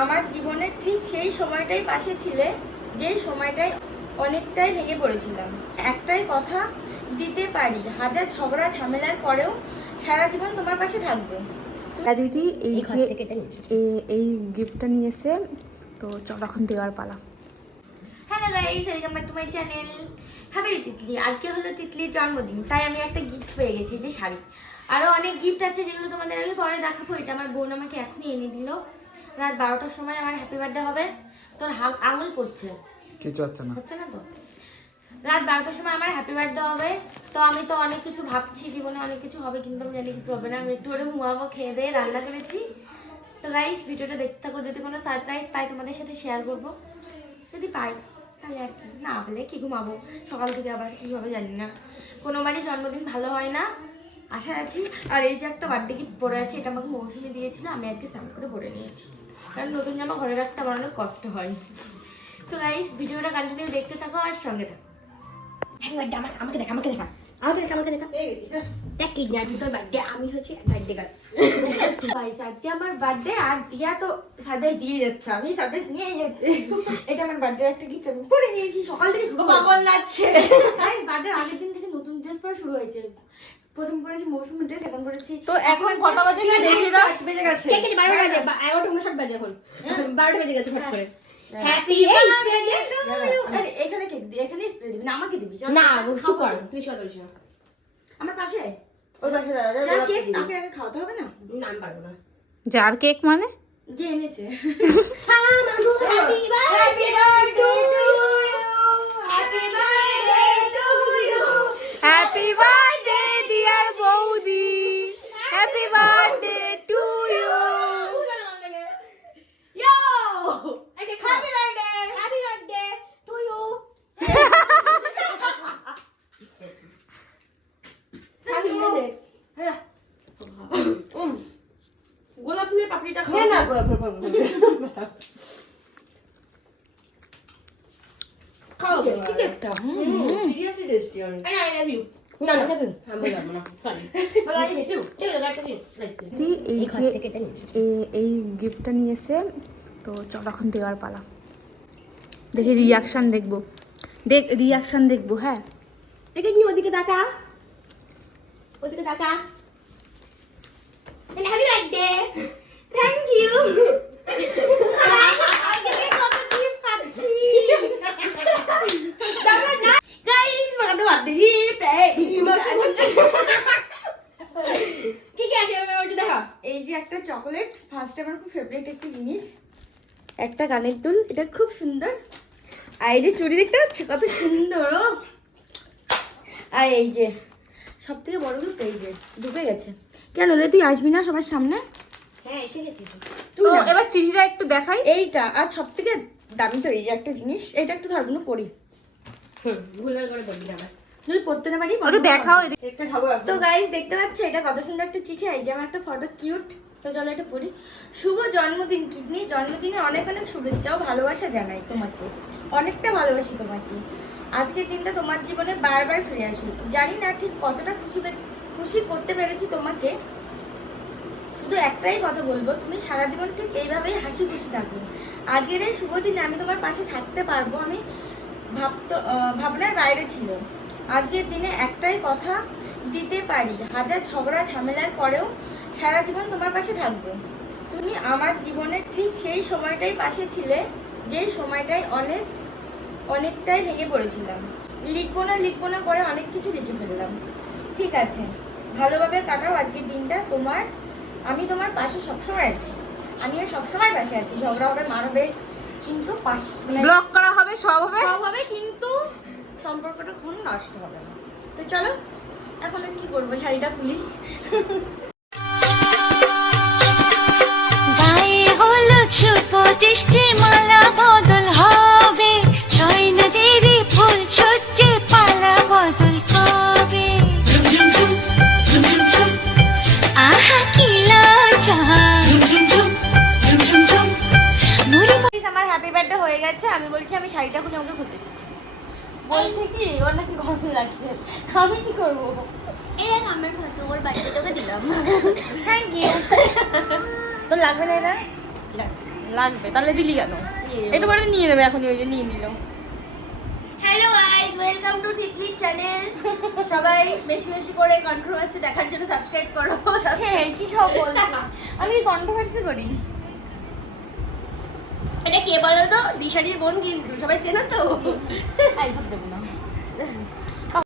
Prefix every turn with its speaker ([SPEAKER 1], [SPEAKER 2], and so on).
[SPEAKER 1] আমার জীবনের ঠিক সেই সময়টাই পাশে ছিলে যেই সময়টাই অনেকটাই ভেঙে পড়েছিলাম। একটাই কথা দিতে পারি। হাজার ঝগড়া ঝামেলার পরেও সারা জীবন তোমার পাশে থাকব।
[SPEAKER 2] দিদি এই
[SPEAKER 3] এই
[SPEAKER 2] যে
[SPEAKER 3] নিয়ে
[SPEAKER 2] এই গিফটটা নিয়েছে তো চল এখন দেওয়ার পালা।
[SPEAKER 1] Hello guys welcome back to my channel happy Titli আজকে হলো তিতলির জন্মদিন তাই আমি একটা গিফট পেয়ে গেছি যে শাড়ি। আরও অনেক গিফট আছে যেগুলো তোমাদের আমি পরে দেখাবো এটা আমার বোন আমাকে এখনই এনে দিল। রাত বারোটার সময় আমার হ্যাপি বার্থডে হবে। তোর আঙুল পড়ছে।
[SPEAKER 4] কিছু হচ্ছে না।
[SPEAKER 1] হচ্ছে না তো? রাত বারোটার সময় আমার হ্যাপি বার্থডে হবে। তো আমি তো অনেক কিছু ভাবছি জীবনে অনেক কিছু হবে কিন্তু আমি জানি কিছু হবে না। আমি একটু করে ঘুমাবো খেয়ে দিয়ে রান্না করেছি। তো গাইস ভিডিওটা দেখতে থাকো। যদি কোনো সারপ্রাইজ পাই তোমাদের সাথে শেয়ার করব। যদি পাই তাহলে আর কি? না পেলে কি ঘুমাবো? সকাল থেকে আবার কী হবে জানি না। কোনো বাড়ি জন্মদিন ভালো হয় না। আশা আছি আর এই যে একটা বার্থডে গিফট পরে আছে এটা আমাকে মৌসুমি দিয়েছিল আমি আজকে স্নান করে পরে নিয়েছি। কারণ নতুন জামা ঘরে রাখতে আমার অনেক কষ্ট হয়। তো গাইস ভিডিওটা কন্টিনিউ দেখতে থাকো আর সঙ্গে থাকো।
[SPEAKER 3] বার্থডে আমার আমাকে দেখা আমাকে দেখা আমাকে দেখা আমাকে দেখা। দেখ কি আজকে তোর বার্থডে আমি হচ্ছে বার্থডে গার্ল
[SPEAKER 1] গাইস আজকে আমার বার্থডে আর দিয়া তো সারপ্রাইজ দিয়ে যাচ্ছে আমি সারপ্রাইজ নিয়ে যাচ্ছি। এটা আমার বার্থডে একটা গিফট আমি পরে নিয়েছি সকাল থেকে শুরু পাগল লাগছে। গাইস বার্থডে আগের দিন থেকে নতুন ড্রেস পরা শুরু হয়েছে। প্রথম মৌসুমি ড্রেস এখন
[SPEAKER 2] তো এখন কটা বাজে? কি দেখিয়ে দাও
[SPEAKER 1] বেজে গেছে।
[SPEAKER 3] কে কে বারোটা বাজে বা- এগারোটা উনষাট বাজে এখন। এখন বারোটা বেজে গেছে ফট করে।
[SPEAKER 1] হ্যাপি আরে এখানে কেক দিবি এখানে স্প্রে দিবি। না আমাকে দিবি
[SPEAKER 3] না চুপ কর তুমি না
[SPEAKER 1] আমার পাশে?
[SPEAKER 4] ওই পাশে দাদা
[SPEAKER 1] যার কেক তাকে আগে খাওয়াতে হবে না?
[SPEAKER 3] না আমি পারব না।
[SPEAKER 2] যার কেক মানে?
[SPEAKER 1] যে এনেছে।
[SPEAKER 3] হ্যাপি
[SPEAKER 2] হ্যাপি বার্থডে ডিয়ার বৌদি হ্যাপি বার্থডে টু ইউ এই। গিফটটা নিয়েছে তো চল এখন দেওয়ার পালা দেখি রিয়াকশন দেখব দেখ রিয়াকশন দেখব হ্যাঁ
[SPEAKER 3] ওদিকে তাকা ওদিকে তাকা হ্যাপি বার্থডে
[SPEAKER 1] থ্যাংক ইউ কত গিফট পাচ্ছি গাইস মাকাতে বার্থডে গিফট
[SPEAKER 3] কি কি আছে আমি ওটা দেখা
[SPEAKER 1] এই যে একটা চকলেট ফার্স্ট আমার খুব ফেভারিট একটা জিনিস? একটা কানের দুল এটা খুব সুন্দর। আর এই যে চুড়ি দেখতে পাচ্ছ কত সুন্দর ও। আর এই যে সব থেকে বড় গিফট এই যে ঢুকে গেছে। কেন রে তুই আসবি না সবার সামনে?
[SPEAKER 3] হ্যাঁ এসে গেছি তো।
[SPEAKER 2] এবার চিঠিটা একটু দেখাই।
[SPEAKER 1] এইটা আর সব থেকে দামি তো এই যে একটা জিনিস এটা একটু ধরবো পড়ি।
[SPEAKER 3] হুম ভুলভাল করে বলবি না
[SPEAKER 1] তুই পড়তে না পারি
[SPEAKER 2] একটু দেখাও।
[SPEAKER 4] একটা খাব
[SPEAKER 1] তো গাইস দেখতে পাচ্ছ এটা কত সুন্দর একটা চিঠি। এই যে আমার একটা ফটো কিউট তো চলো এটা পড়ি। শুভ জন্মদিন কিডনি। জন্মদিনে অনেক অনেক শুভেচ্ছা ও ভালোবাসা জানাই তোমাকে। অনেকটা ভালোবাসি তোমাকে। আজকের দিনটা তোমার জীবনে বারবার ফিরে আসুক। জানি না ঠিক কতটা খুশি খুশি করতে পেরেছি তোমাকে। শুধু একটাই কথা বলব তুমি সারা জীবন ঠিক এইভাবেই হাসি খুশি থাকো। আজকের এই শুভ দিনে আমি তোমার পাশে থাকতে পারব। আমি ভাবতো ভাবনার বাইরে ছিল আজকের দিনে একটাই কথা দিতে পারি। হাজার ঝগড়া ঝামেলার পরেও সারা জীবন তোমার পাশে থাকব। তুমি আমার জীবনের ঠিক সেই সময়টাই পাশে ছিলে যেই সময়টাই অনেক অনেকটাই ভেঙে পড়েছিলাম। লিখব না লিখব না করে অনেক কিছু লিখে ফেললাম। ঠিক আছে ভালোভাবে কাটাও আজকের দিনটা। তোমার আমি তোমার পাশে সবসময় আছি। আমি আর সবসময় পাশে আছি। ঝগড়া হবে মার হবে কিন্তু পাশে মানে
[SPEAKER 2] ব্লক করা হবে সব হবে।
[SPEAKER 1] সব হবে কিন্তু সম্পর্কটা কোনো নষ্ট হবে না। তো চলো এখন কি করব? শাড়িটা খুলি।
[SPEAKER 5] গায়ে দৃষ্টি মালা বদল হবে। সৈন্য দেবী ফুল ছুটছে পালা বদল কবে আহা কি লজ্জা
[SPEAKER 1] আমার হ্যাপি বার্থডে হয়ে গেছে। আমি বলছি আমি শাড়িটা খুলে আমাকে খুলতে দিচ্ছি। বলছে কি ওর নাকি গরম লাগছে। আমি কি করব?
[SPEAKER 3] এই আমার ফটো ওর বাড়িতে তোকে দিলাম।
[SPEAKER 1] থ্যাংক ইউ তোর লাগবে না এটা? লাগবে তাহলে দিলি কেন? একটু পরে নিয়ে নেবে এখন ওই যে নিয়ে নিল।
[SPEAKER 3] Hello guys welcome to Titli channel সবাই বেশি বেশি করে কন্ট্রোভার্সি দেখার জন্য সাবস্ক্রাইব করো।
[SPEAKER 1] হ্যাঁ কি সব বলছো? আমি কন্ট্রোভার্সি করি
[SPEAKER 3] এটা কে বলো তো? দিশারির বোন কিন্তু সবাই চেনো তো?
[SPEAKER 1] আই ভাব দেবো না।